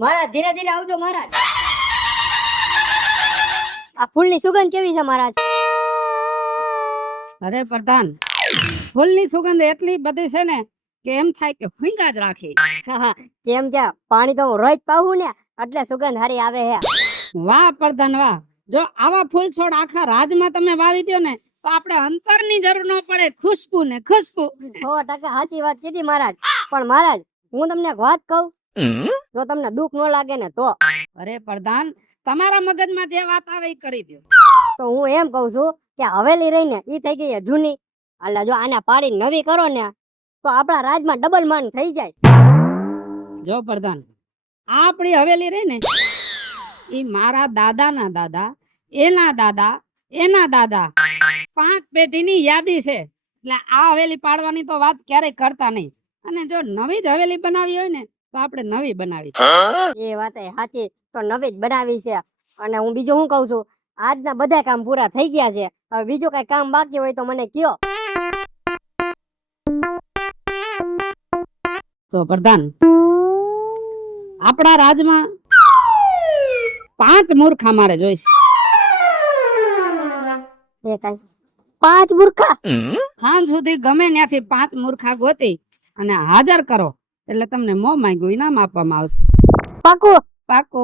મહારાજ ધીરે ધીરે આવજો મહારાજ. આ ફૂલની સુગંધ કેવી છે મહારાજ? અરે પ્રધાન, ફૂલની સુગંધ એટલી બધી છે ને કે એમ થાય કે ફૂંકા જ રાખી. કેમ કે પાણી તો હું રોજ પાવું ને એટલે સુગંધ હારી આવે હે. વાહ પ્રધાન વાહ. જો આવા ફૂલ છોડ આખા રાજમાં તમે વાવી દો ને તો આપણે અંતરની જરૂર ન પડે. ખુશ્બુ ને ખુશ્બુ. 100% સાચી વાત કીધી મહારાજ. પણ મહારાજ હું તમને એક વાત કહું, જો તમને દુઃખ ન લાગે ને તો. અરે પ્રધાન, તમારા મગજમાં જે વાત આવે એ કરી દો. તો હું એમ કહું છું કે હવેલી રહીને ઈ થઈ ગઈ જૂની, એટલે જો આને પાડી નવી કરો ને તો આપણા રાજમાં ડબલ માન થઈ જાય. જો પ્રધાન, આપણી હવેલી રહી ને ઈ મારા દાદાના દાદા, એના દાદા, એના દાદા, 5 પેઢીની યાદી છે. એટલે આ હવેલી પાડવાની તો વાત ક્યારેય કરતા નહીં. અને જો નવી જ હવેલી બનાવી હોય ને તો આપણે નવી બનાવી. એ વાત સાચી, તો નવી જ બનાવી છે. અને હું બીજું શું કહું છું, આજના બધા કામ પૂરા થઈ ગયા છે. હવે બીજું કઈ કામ બાકી હોય તો મને કયો. તો પ્રધાન, આપણા રાજમાં 5 મૂર્ખા મારે જોઈશે. 5 મૂર્ખા? સાંજ સુધી ગમે ત્યાંથી 5 મૂર્ખા ગોતી અને હાજર કરો એટલે તમને મોં માંગ્યું ઇનામ આપવામાં આવશે. પાકું? પાકો.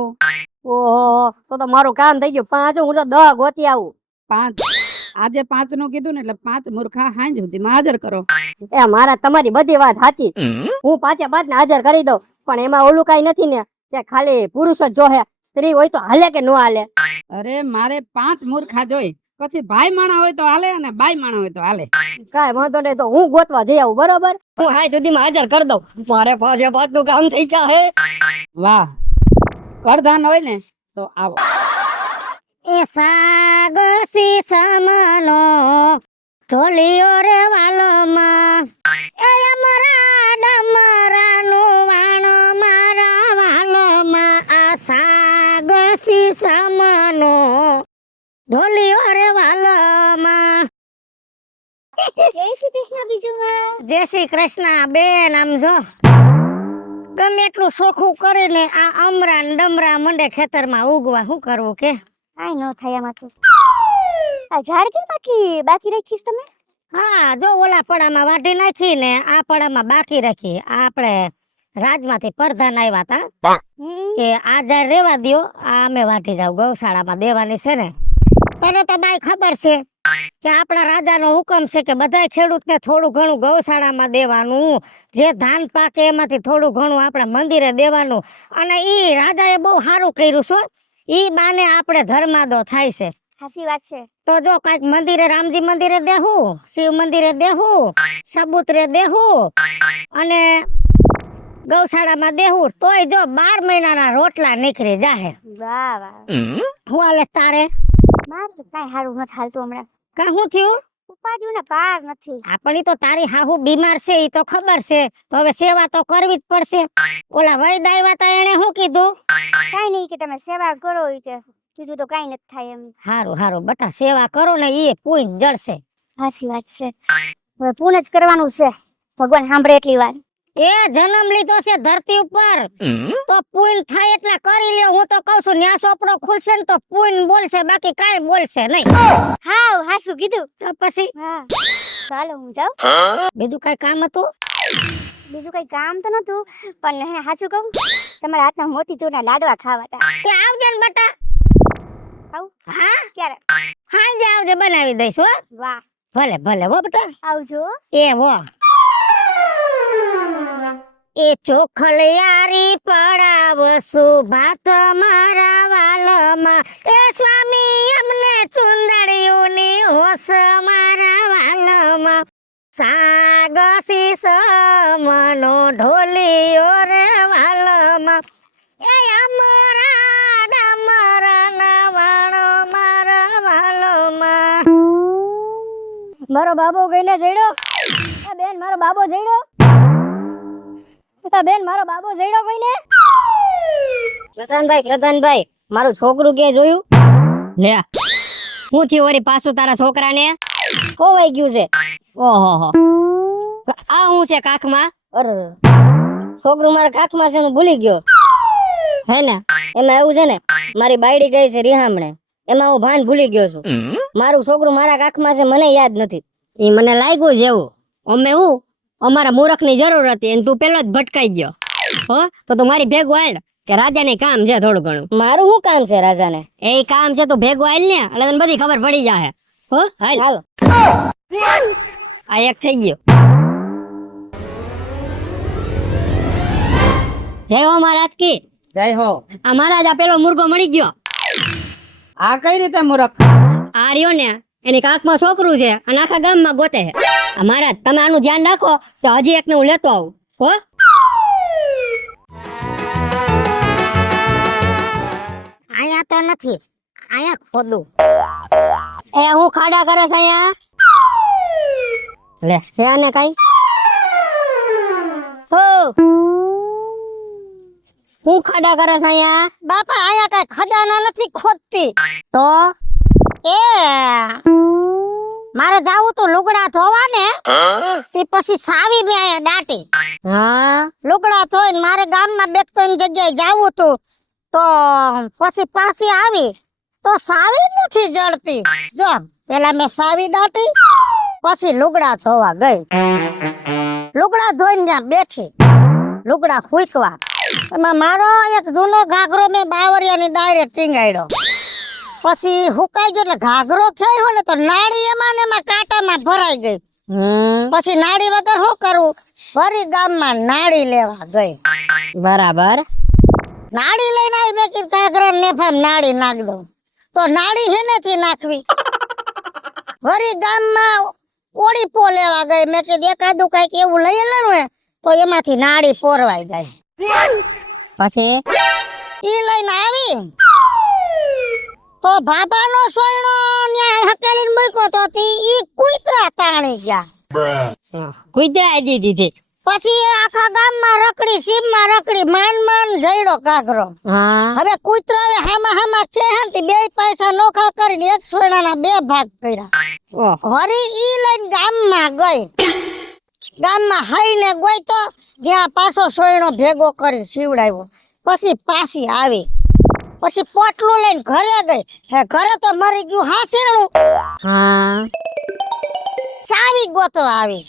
ઓહો, તો મારું કામ થઈ ગયું. 5 હું તો 10 ગોતી આવું. 5 આજે 5 નું કીધું ને એટલે 5 મૂર્ખા સાંજ સુધીમાં હાજર કરો. એ મારા તમારી બધી વાત સાચી, હું 5 ને હાજર કરી દઉં. પણ એમાં ઓલું કઈ નથી ને કે ખાલી પુરુષ જ જોહે, સ્ત્રી હોય તો હાલે કે ન હાલે? અરે મારે 5 મૂર્ખા જોઈ, પછી ભાઈ માણા હોય તો હાલે અને બાઈ માણા હોય તો હાલે. કાઈ વાંધો નહીં, તો હું ગોતવા જઈ આવું. બરોબર, હું હાઈ સુધીમાં હાજર કરી દઉં. મારે 5 નું કામ થઈ જાહે. વાહ, કરધાન હોય ને તો આવો. એ સાગસી સમનો ઢોલિયો રે વાલોમાં, એ અમરા ડમરાનું વાણો મારા વાલોમાં. આ સાગસી સમનો ઢોલિયો રે વાલોમાં. જય શ્રી કૃષ્ણ. બીજું જય શ્રી કૃષ્ણ બેન. આમ જો ગમે એટલું ચોખ્ખું કરીને આ અમરા ને ડમરા મંડે ખેતરમાં ઉગવા. શું કરવું કે? કાઈ ન થાય આમાં તો. આ ઝાડ કેમ બાકી રાખીશ તમે? હા, જો ઓલા પડામાં વાઢી નાખી ને આ પડામાં બાકી રાખી. આપણે રાજમાંથી પ્રધાન આવ્યા હતા કે આ ઝાડ રેવા દ્યો, આ અમે વાઢી જાવ, ગૌશાળામાં દેવાની છે ને. તને તો બાઈ ખબર છે કે આપણા રાજાનો હુકમ છે કે બધા ખેડૂતને થોડું ઘણું ગૌશાળામાં દેવાનું, જે ધાન પાકે એમાંથી થોડું ઘણું આપણે મંદિરે દેવાનું. અને ઈ રાજાએ બહુ સારું કર્યું છે. ઈ બાને આપણે ધર્માદો થાય છે. સાચી વાત છે. તો જો કાંઈક મંદિરે, રામજી મંદિરે દેહું, શિવ મંદિરે દેહું, સબૂતરે દેહું અને ગૌશાળામાં દેહું, તોય જો 12 મહિનાના રોટલા નીકળી જાહે. વાહ વાહ. હું હાલે તારે? મારે તો કાઈ હારું નથી હાલતું હમણાં. કા હું થયું? ઉપાડ્યું ને પાર નથી. આપણી તો તારી હાહુ બીમાર છે ઈ તો ખબર છે, તો હવે સેવા તો કરવી જ પડશે. ઓલા વૈદ આવ્યા તા એને શું કીધું? કાઈ નહીં, કે તમે સેવા કરો ઈ કે બીજું તો કાઈ નથી થાય એમ. હારું હારું બટા, સેવા કરો ને ઈ પૂન જળશે. સાચી વાત છે, હવે પૂન જ કરવાનું છે. ભગવાન સાંભળે એટલી વાર. એ જન્મ લીધો છે ધરતી ઉપર તો પૂન થાય એટલે કરી લ્યો. હું તો કહું છું ન્યા સોપડો ખુલશે ને તો પૂન બોલશે, બાકી કાઈ બોલશે નહીં. હાવ હાસુ કીધું. તો પછી હા, ચાલો હું જાઉં. બીજું કઈ કામ હતું? બીજું કઈ કામ તો નતું, પણ હે હાસુ કહું, તમારા હાથના મોતીચૂરના લાડવા ખાવા હતા. તે આવજે ને બટા. આવ? હા, ક્યારે? હાંજે આવજે, બનાવી દઈશ હો. વાહ, ભલે ભલે હો બટા. આવજો. એ હો. એ ચોખલિયારી પડાવશું ભાત મારા વાલમાં, એ સ્વામી અમને ચુંદડીઓની હોશ મારા વાલમાં. સાગસી સમનો ઢોલિયો રે વાલમાં, એ અમરા ડમરાના વાણો મારા વાલમાં. મારો બાબો ગઈને જઈડો. બેન મારો બાબો જઈડો. બેન મારો બાબો જઈડો કોઈને. પ્રધાનભાઈ મારું છોકરું કે જોયું? લે હું થયું વળી પાછું તારા છોકરાને? ખોવાઈ ગયું છે. ઓહો, આ હું છે કાખમાં? અરે છોકરું મારા કાખમાં છે, હું ભૂલી ગયો. હે ને એમાં એવું છે ને મારી બાયડી ગઈ છે રિહામણે, એમાં હું ભાન ભૂલી ગયો છું. મારું છોકરું મારા કાખમાં છે, મને યાદ નથી. ઈ મને લાગ્યું જેવું. અમે હું અમારા મૂરખની જરૂર હતી અને તું પેલો જ ભટકાઈ ગયો. હો તો તું મારી ભેગું હાલ કે રાજાને કામ છે થોડું ઘણું. મારું શું કામ છે રાજાને? એ કામ છે તું ભેગું હાલ ને એટલે તને બધી ખબર પડી જાહે. હો હાલ. આ એક થઈ ગયો. જય હો મહારાજ કી. જય હો. આ મહારાજ આ પેલો મુર્ગો મળી ગયો. આ કઈ રીતે મૂરખ? આ રહ્યો ને એની કાખમાં છોકરું છે અને આખા ગામમાં ગોતે છે. આ મહારાજ તમે આનું ધ્યાન રાખો તો હજી એકને હું લેતો આવું. હો આયા તો નથી, આયા ખોદું. એ હું ખાડા કરે છે અહીંયા? લે હે આને કઈ હો હું ખાડા કરે છે અહીંયા? બાપા આયા કઈ ખજાના નથી ખોદતી. તો એ મારે જાવું તો લુગડા ધોવા ને તે પછી સાવી મે આયા દાટી. હા લુગડા ધોઈને મારે ગામમાં બે ત્રણ જગ્યાએ જાવું તું તો પછી પાછી આવી તો સાવી નથી જડતી. જો પેલા મેં સાવી દાટી પછી લુગડા ધોવા ગઈ. લુગડા ધોઈને ત્યાં બેઠી લુગડા ફૂંકવા. એમાં મારો એક જૂનો ઘાઘરો મેં બાવરિયાની ડાયરેક્ટ ટીંગાડ્યો. પછી હુકાઈ ગયો એટલે ઘાઘરો થયો ને તો નાળી એમાં ને એમાં કાંટામાં ભરાઈ ગઈ. પછી નાળી વગર શું કરવું? ફરી ગામમાં નાળી લેવા ગઈ. બરાબર. નાળી લઈને આવી મેં કીધું ઘાઘરા ને નેફામ નાળી નાખ દઉં. તો નાળી હેનેથી નાખવી? ફરી ગામમાં ઓળીપો લેવા ગઈ. મેં કીધું એકાદું કઈક એવું લઈ લે ને તો એમાંથી નાળી પોરવાઈ જાય. પછી ઈ લઈને આવી તો ભાભાનો સોયણો ન્યા હકેલીને મૂક્યો તો ઈ કુતરા તાણી ગયા. કુતરા દીધી. પછી આખા ગામમાં રખડી સીમમાં રખડી માન જઈડો ઘાઘરો. હવે કુતરાએ હામા કેહાંતી બે પૈસા નોખા કરીને એક સોયણાના બે ભાગ કર્યા. વરી ઈ લઈને ગામમાં ગઈ. ગામમાં હાઈને ગઈ તો જ્યાં પાછો સોયણો ભેગો કરી સીવડાવ્યો. પછી પાછી આવી. પછી પોટલું લઈને ઘરે ગઈ. હે ઘરે તો મરી ગયું હાસેણું. સાવી ગોતવા આવી.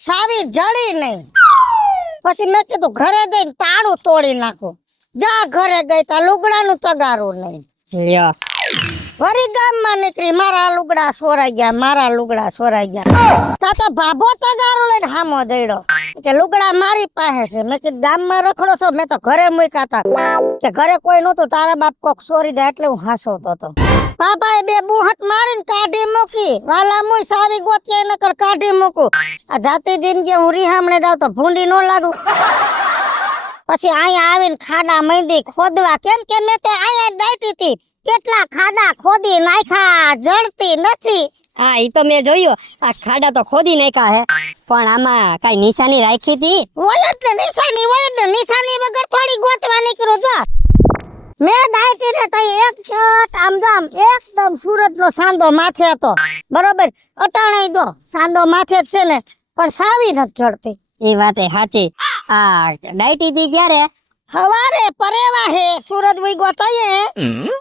સાવી જડી નહીં. પછી મેં કીધું ઘરે જઈને તાળું તોડી નાખું. જા ઘરે ગઈ તા લુગડાનું તગારું નહીં. વરી ગામમાં નીકળી મારા લુગડા સોરાઈ ગયા. તા તો ભાભો તગારું લઈને હામો દઈડો કે લુગડા મારી પાસે છે. મેં કીધું ગામમાં રખડો છો? મેં તો ઘરે મૂક્યા તા કે ઘરે કોઈ નહોતું, તારા બાપ કોક સોરી દે એટલે હું હાસવતો હતો. પાપાએ બે બુહટ મારીને કાઢી મૂકી. વાલા મુઈ સાવી ગોતી નકર કાઢી મૂકું. આ જાતી જિંદગી હું રિહામણે જાવ તો ભૂંડી નો લાગુ. પછી અહીંયા આવીને ખાડા મંદી ખોદવા. કેમ કે મેં તો અહીંયા દાટી હતી. કેટલા ખાડા ખોદી નાખ્યા, જડતી નથી. હા ઈ તો મેં જોયું. આ ખાડા તો ખોદી નાખ્યા હે પણ આમાં કઈ નિશાની રાખી હતી? હોય જ ને નિશાની વગર થોડી ગોતવા નીકળું. જો મેં દાટી ને તઈ એક શટ આમ એકદમ સૂરજનો સાંદો માથે હતો. બરોબર અટાણે દો સાંદો માથે જ છે ને પણ સાવી નથી જડતી. એ વાત સાચી. આ દાટી હતી ક્યારે? હવારે પરેવા હે સૂરજ ઉગ્યો તઈએ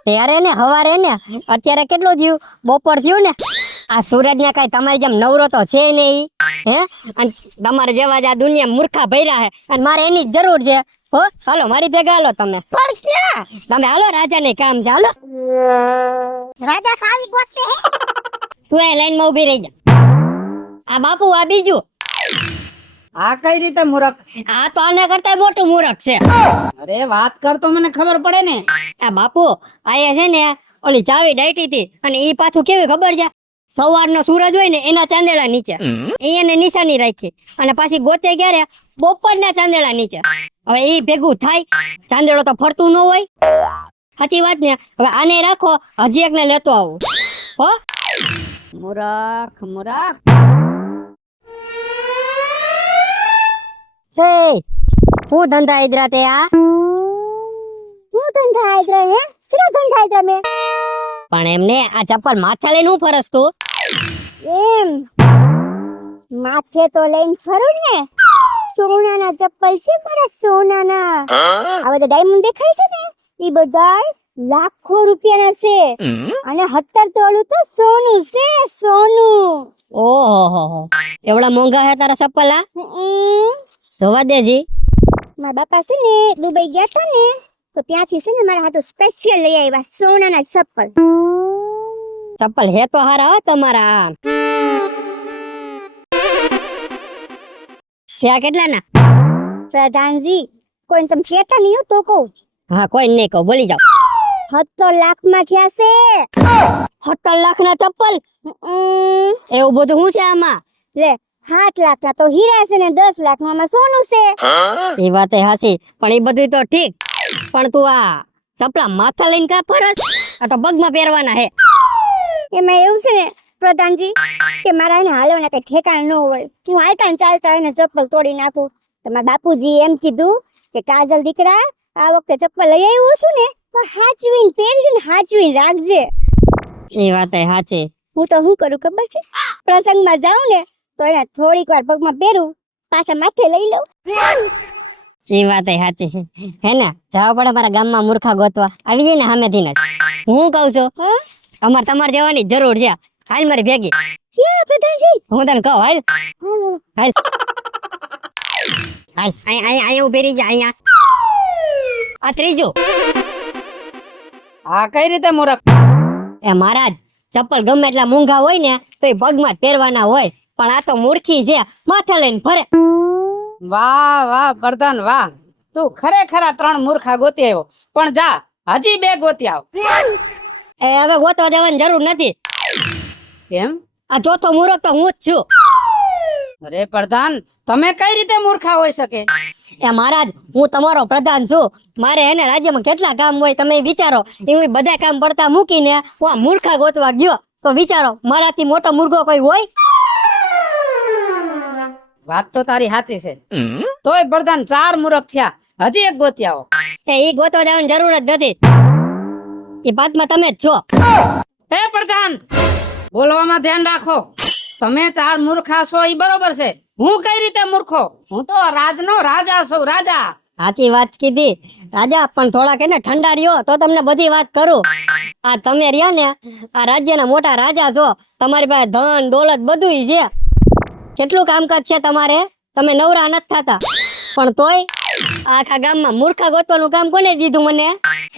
ત્યારે ને હવારે ને. અત્યારે કેટલું થયું? બપોર થયું ને. આ સૂરજ ને કઈ તમારી જેમ નવરો તો છે નહીં. હે અને તમારે જેવા જ આ દુનિયા મૂર્ખા ભર્યા હે અને મારે એની જ જરૂર છે. હો હાલો મારી ભેગા હાલો. તમે પણ ક્યાં? તમે હાલો રાજાને કામ છે. હાલો રાજા સાવી ગોતે હે. તું એ લાઈન માં ઊભી રહી જા. આ બાપુ આ બીજું. આ કઈ રીતે મૂરખ? આ તો આના કરતા મોટું મૂરખ છે. અરે વાત કર તો મને ખબર પડે ને. આ બાપુ આયા છે ને ઓલી ચાવી ડાઈટી હતી અને ઈ પાછું કેવી ખબર છે? સવારનો સૂરજ હોય ને એના ચાંદેડા નીચે એને નિશાની રાખી અને પાછી ગોતે ક્યારે? બપોરના ચાંદેડા નીચે. હવે ઈ ભેગું થાય? ચાંદેડો તો ફરતું ન હોય. સાચી વાત ને. હવે આને રાખો, હજી એકને લેતો આવું. હો મૂરખ. હે હું ધંધા ઇદરા તે આ? હું ધંધા ઇદરા હે? શું ધંધા ઇદરા મે? પણ એમને આ ચપ્પલ માથે લઈને હું ફરસ તું? એમ માથે તો લઈને ફરું ને સોનાના ચપ્પલ છે મારા સોનાના. આ બધા ડાયમંડ દેખાય છે ને ઈ બધા લાખો રૂપિયાના છે અને 70 તોલું તો સોનું છે સોનું. ઓહો એવડા મોંઘા હે તારા ચપ્પલ આ જોવા દેજી. મારા બાપા છે ને દુબઈ ગયા હતા ને તો ત્યાંથી છે ને મારા હાટુ સ્પેશિયલ લઈ આવ્યા સોનાના ચપ્પલ. ચપ્પલ હે તો હારા હો તમારા. ત્યાં કેટલા ના? પ્રધાનજી કોઈ તમે કહેતા નહીં હો તો કહું. હા કોઈ નહીં કહો બોલી જાઓ. 70 લાખમાં થયા છે. 70 લાખ ના ચપ્પલ એવું બધું શું છે આમાં? લે 7 લાખના તો હીરા છે ને 10 લાખમાં સોનું છે. એ વાત એ હાસી પણ એ બધું તો ઠીક પણ તું આ ચપલા માથા લઈને કા ફરસ? આ તો પગમાં પહેરવાના હે. એમાં એવું છે ને પ્રધાનજી કે મારા એને હાલવાના કઈ ઠેકાણ ન હોય. હું હાલતા ને ચાલતા એને ચપ્પલ તોડી નાખું. તમારા બાપુજી એમ કીધું કે કાજલ દીકરા આ વખતે ચપ્પલ લઈ આવ્યો છું ને તો હાચવીને પહેરજે ને હાચવીને રાખજે. એ વાત એ હાચી. હું તો શું કરું ખબર છે? પ્રસંગમાં જાઉં ને તો એને થોડીક વાર પગમાં પહેરું પાછા માથે લઈ લઉં. એ વાત એ હાચી હે ને. જવા પડે મારા ગામમાં મૂર્ખા ગોતવા આવી જાય ને સામેથી ને. હું કહું છું અમારે તમારે જવાની જરૂર છે. હાલ મારી ભેગી. ક્યાં પ્રધાનજી? હું તને કહું હાલ હાલો. હાલ હાલ અહીંયા ઉભી રહી જા અહીંયા. આ ત્રીજું. આ કઈ રીતે મૂર્ખ? એ મહારાજ ચપ્પલ ગમે એટલા મોંઘા હોય ને તો એ પગમાં જ પહેરવાના હોય પણ આ તો મૂર્ખી છે માથે લઈને ફરે. વાહ વાહ પ્રધાન વાહ, તું ખરેખર આ 3 મૂર્ખા ગોતી આવ્યો. પણ જા હજી 2 ગોતી આવ. એ હવે ગોતવા જવાની જરૂર નથી. કેમ? આ ચોથો મૂર્ખ તો હું જ છું. અરે પ્રધાન તમે કઈ રીતે મૂર્ખા હોઈ શકે? એ મહારાજ હું તમારો પ્રધાન છું. મારે એને રાજ્યમાં કેટલા કામ હોય તમે વિચારો. એ હું બધા કામ પડતા મૂકીને હું આ મૂર્ખા ગોતવા ગયો તો વિચારો મારાથી મોટો મૂર્ખો કોઈ હોય? વાત તો તારી સાચી છે. તોય પ્રધાન 4 મૂર્ખ થયા, હજી 1 ગોતી આવો. એ ગોતવા જવાની જરૂર જ નથી. એ બાદમાં તમે જ છો. હે પ્રધાન બોલવામાં ધ્યાન રાખો. તમે 4 મૂર્ખા છો ઈ બરોબર છે, હું કઈ રીતે મૂર્ખો? હું તો રાજનો રાજા છું, રાજા. સાચી વાત કીધી રાજા પણ થોડાક એને ઠંડા રહ્યો તો તમને બધી વાત કરું. આ તમે રહ્યા ને આ રાજ્યના મોટા રાજા છો. તમારી પાસે ધન દોલત બધું છે. કેટલું કામકાજ છે તમારે, તમે નવરા નથી થતા. પણ તોય આખા ગામમાં મૂર્ખા ગોતવાનું કામ કોને દીધું મને?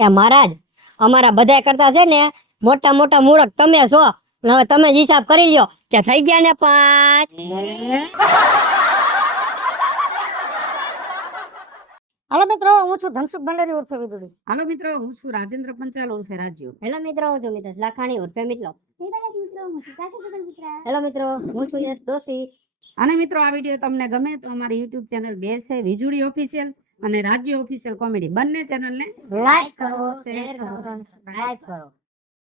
એ મહારાજ અમારા બધા કરતા છે ને મોટા મોટા મૂર્ખ તમે છો. હવે તમે જ હિસાબ કરી લ્યો કે થઈ ગયા ને 5. હાલો મિત્રો હું છું ધનસુખ ભંડારી ઉર્ફે વિદુડી. હાલો મિત્રો, હું છું રાજેન્દ્ર પંચાલ ઉર્ફે રાજ્યો. હેલો મિત્રો હું છું મિતેશ લાખાણી ઉર્ફે મિતલો. હેલો મિત્રો હું છું યશ દોશી. અને મિત્રો આ વિડીયો તમને ગમે તો અમારી YouTube ચેનલ 2 છે, વીજળી ઓફિશિયલ અને રાજ્ય ઓફિશિયલ કોમેડી બંને ચેનલને લાઈક કરો, શેર કરો, સબસ્ક્રાઇબ કરો.